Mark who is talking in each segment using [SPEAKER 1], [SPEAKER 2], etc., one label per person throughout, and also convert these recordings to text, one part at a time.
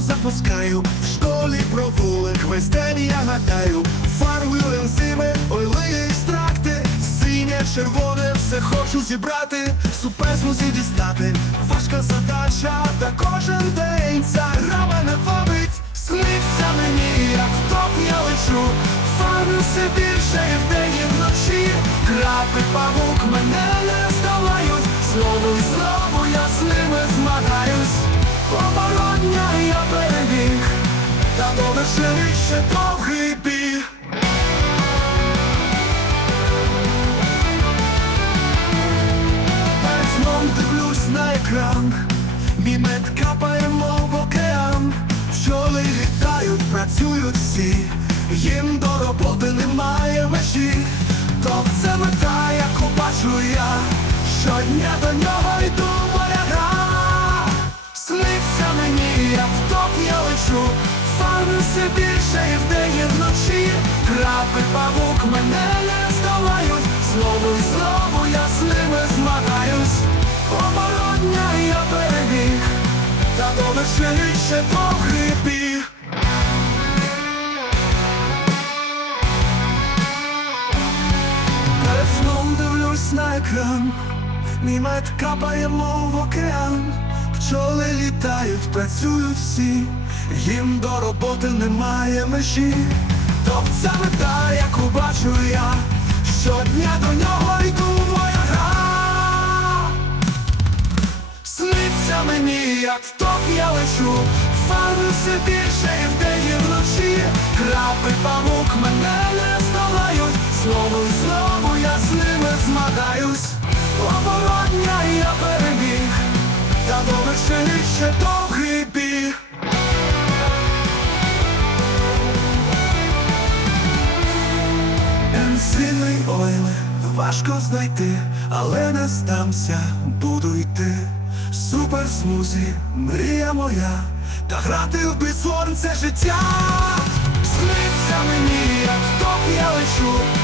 [SPEAKER 1] запускаю, в школі провулик, весь день я гадаю, фарбую ензими, ойли екстракти, синє, червоне, все хочу зібрати, суперсмузі дістати, важка задача, та кожен день ця. Гра мене вабить, сниться мені, як в топ я лечу, фарбую все більше і вдень, і вночі, крапи павук мене не здолають, знову і знову я з ними змагаюсь, обороння я переміг, та вершини ще довгий. Перед сном дивлюсь на екран, мій мед капає, мов океан, пчоли літають, працюють всі, їм до роботи немає межі, то це мета, яку бачу я, щодня до нього йду лечу, фарби все більше і вдень, і вночі, крапи павук мене не здолають, знову і знову я з ними змагаюсь, обороння я переміг, та до вершини ще довгий біг. Перед сном дивлюсь на екран, мій мед капає, мов океан, пчоли літають, працюють всі, їм до роботи немає межі. Топ ця мета, яку бачу я, щодня до нього йду моя гра. Сниться мені, як в топ я лечу, фарби все більше і вдень, і вночі, крапи павук мене не здолають, знову і знову я з ними змагаюсь, обороння я вершини ще довгий біг. Ензими ойли важко знайти, але не здамся, буду йти. Супер смузі, мрія моя, та грати в бейсбол це життя. Сниться мені, як топ я лечу.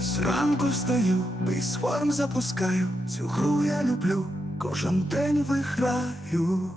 [SPEAKER 1] Зранку встаю, бейсформ запускаю, цю гру я люблю, кожен день виграю.